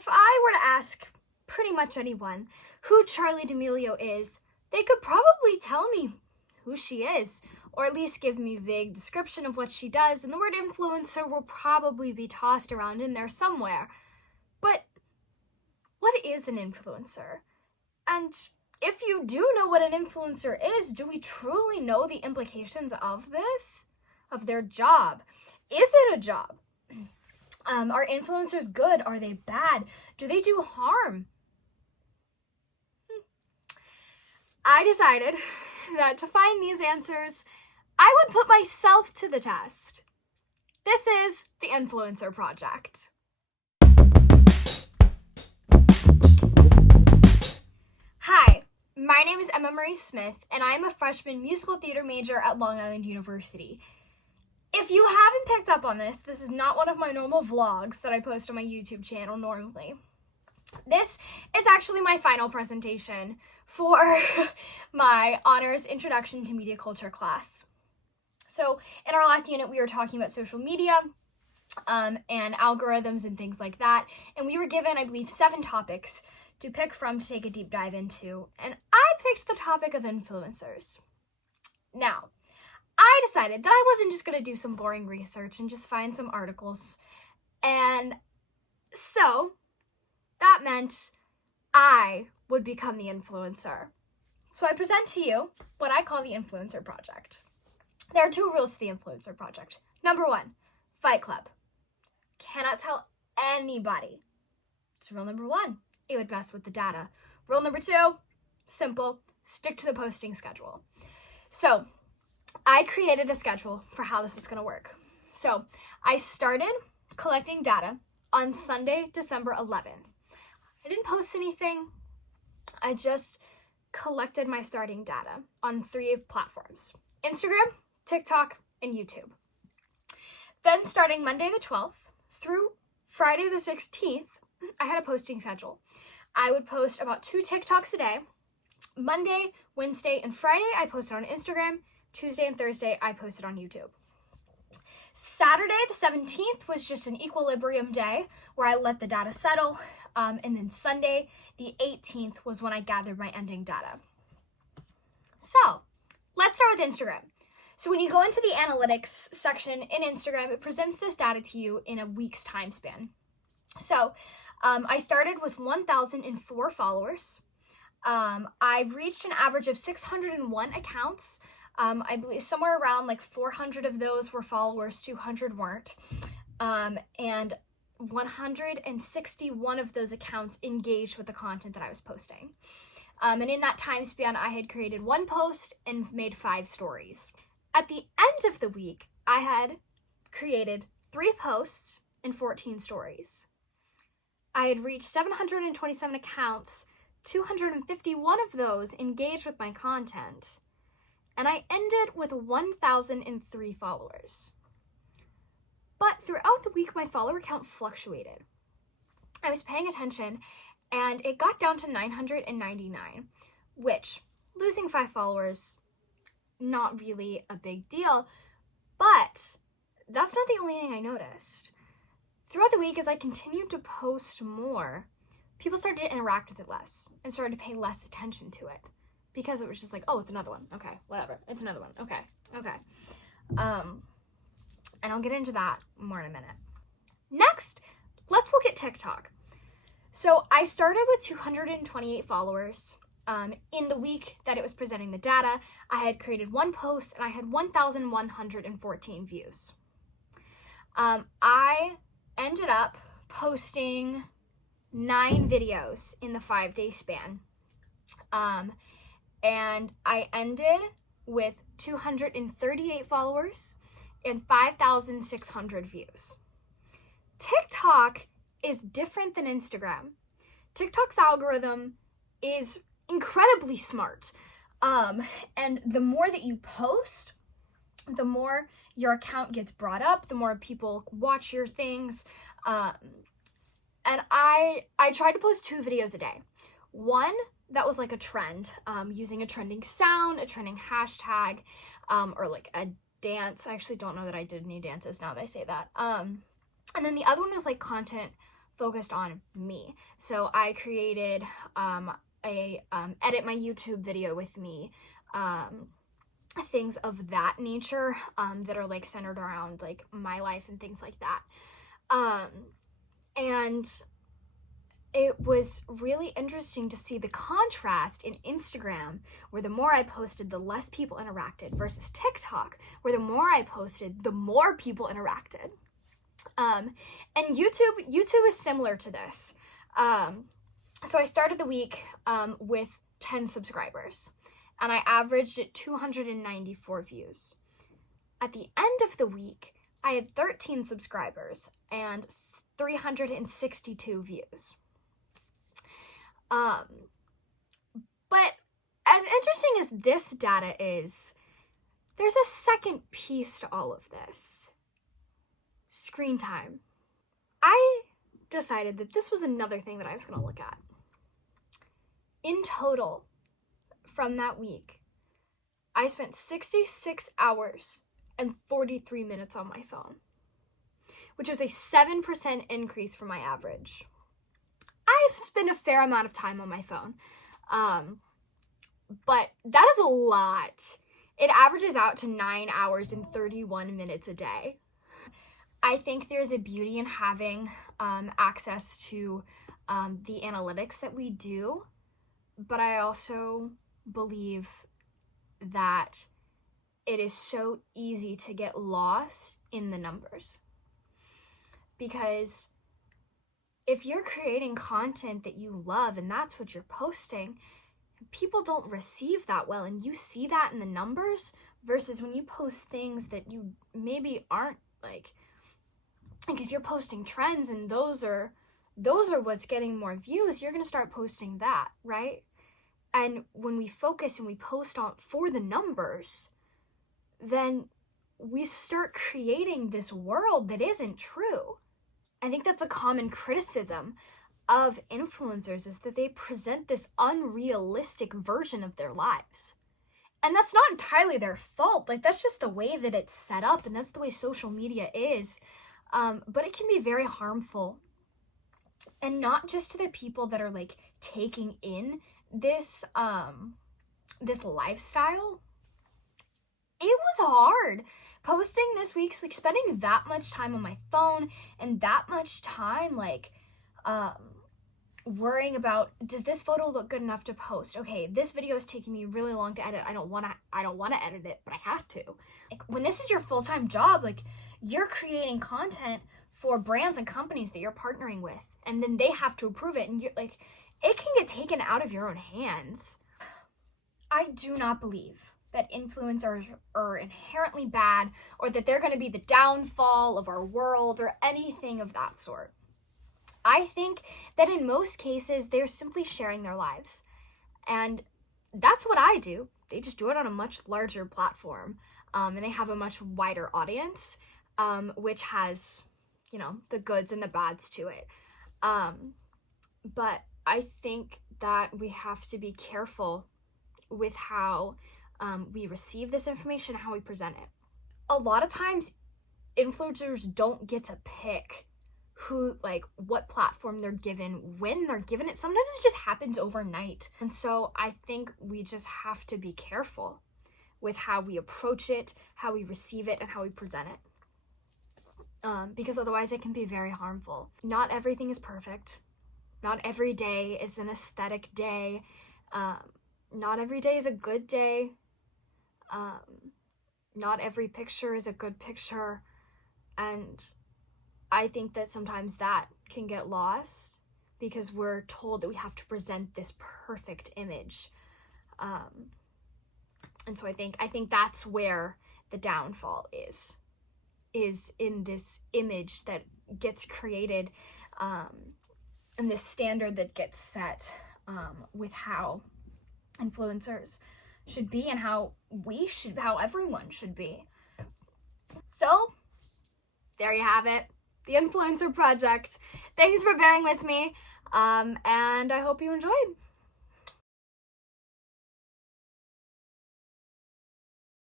If I were to ask pretty much anyone who Charli D'Amelio is, they could probably tell me who she is, or at least give me a vague description of what she does, and the word influencer will probably be tossed around in there somewhere. But what is an influencer? And if you do know what an influencer is, do we truly know the implications of this? Of their job? Is it a job? Are influencers good? Are they bad? Do they do harm? I decided that to find these answers, I would put myself to the test. This is the Influencer Project. Hi, my name is EmmaMerie Smith, and I am a freshman musical theater major at Long Island University. If you haven't picked up on this is not one of my normal vlogs that I post on my YouTube channel normally. This is actually my final presentation for my honors Introduction to Media Culture class. So in our last unit, we were talking about social media and algorithms and things like that. And we were given, I believe, 7 topics to pick from to take a deep dive into. And I picked the topic of influencers. Now, I decided that I wasn't just going to do some boring research and just find some articles. And so that meant I would become the influencer. So I present to you what I call the Influencer Project. There are 2 rules to the Influencer Project. Number 1, Fight Club. Cannot tell anybody. It's rule number 1. It would mess with the data. Rule number 2, simple, stick to the posting schedule. So I created a schedule for how this was going to work. So I started collecting data on Sunday, December 11th. I didn't post anything. I just collected my starting data on 3 platforms: Instagram, TikTok, and YouTube. Then starting Monday the 12th through Friday the 16th, I had a posting schedule. I would post about 2 TikToks a day. Monday, Wednesday, and Friday, I posted on Instagram. Tuesday and Thursday, I posted on YouTube. Saturday the 17th was just an equilibrium day where I let the data settle. And then Sunday, the 18th, was when I gathered my ending data. So let's start with Instagram. So when you go into the analytics section in Instagram, it presents this data to you in a week's time span. So I started with 1,004 followers. I've reached an average of 601 accounts. I believe somewhere around like 400 of those were followers, 200 weren't. And 161 of those accounts engaged with the content that I was posting. And in that time span, I had created 1 post and made 5 stories. At the end of the week, I had created 3 posts and 14 stories. I had reached 727 accounts, 251 of those engaged with my content, and I ended with 1,003 followers. But throughout the week, my follower count fluctuated. I was paying attention, and it got down to 999, which, losing 5 followers, not really a big deal, but that's not the only thing I noticed. Throughout the week, as I continued to post more, people started to interact with it less and started to pay less attention to it because it was just like, oh, it's another one. Okay, whatever. It's another one. Okay. And I'll get into that more in a minute. Next, let's look at TikTok. So I started with 228 followers. In the week that it was presenting the data, I had created 1 post and I had 1,114 views. I ended up posting 9 videos in the 5-day span. And I ended with 238 followers and 5,600 views. TikTok is different than Instagram. TikTok's algorithm is incredibly smart. And the more that you post, the more your account gets brought up, the more people watch your things. And I tried to post 2 videos a day. One that was like a trend, using a trending sound, a trending hashtag, or like a dance. I actually don't know that I did any dances now that I say that. And then the other one was like content focused on me. So I created a edit my YouTube video with me, things of that nature, that are like centered around like my life and things like that. And it was really interesting to see the contrast in Instagram, where the more I posted, the less people interacted, versus TikTok, where the more I posted, the more people interacted. And YouTube is similar to this. So I started the week with 10 subscribers, and I averaged at 294 views. At the end of the week, I had 13 subscribers and 362 views. But as interesting as this data is, there's a second piece to all of this. Screen time. I decided that this was another thing that I was going to look at. In total, from that week, I spent 66 hours and 43 minutes on my phone, which was a 7% increase from my average. I've spent a fair amount of time on my phone, but that is a lot. It averages out to 9 hours and 31 minutes a day. I think there's a beauty in having access to the analytics that we do, but I also believe that it is so easy to get lost in the numbers. Because if you're creating content that you love and that's what you're posting, people don't receive that well, and you see that in the numbers, versus when you post things that you maybe aren't like if you're posting trends and those are what's getting more views, you're going to start posting that, right? And when we focus and we post on for the numbers, then we start creating this world that isn't true. I think that's a common criticism of influencers, is that they present this unrealistic version of their lives. And that's not entirely their fault. Like, that's just the way that it's set up, and that's the way social media is. But it can be very harmful. And not just to the people that are like taking in this this lifestyle. It was hard posting this week's, like, spending that much time on my phone and that much time like worrying about, does this photo look good enough to post? Okay, this video is taking me really long to edit. I don't want to edit it, but I have to. Like, when this is your full-time job, like, you're creating content for brands and companies that you're partnering with, and then they have to approve it, and you're like, it can get taken out of your own hands. I do not believe that influencers are inherently bad, or that they're going to be the downfall of our world, or anything of that sort. I think that in most cases, they're simply sharing their lives. And that's what I do. They just do it on a much larger platform. And they have a much wider audience, which has, the goods and the bads to it. But I think that we have to be careful with how we receive this information and how we present it. A lot of times, influencers don't get to pick what platform they're given, when they're given it. Sometimes it just happens overnight. And so I think we just have to be careful with how we approach it, how we receive it, and how we present it. Because otherwise it can be very harmful. Not everything is perfect. Not every day is an aesthetic day. Not every day is a good day. Not every picture is a good picture. And I think that sometimes that can get lost because we're told that we have to present this perfect image. And so I think that's where the downfall is in this image that gets created, and this standard that gets set with how influencers should be and how everyone should be. So there you have it. The Influencer Project. Thanks for bearing with me, and I hope you enjoyed.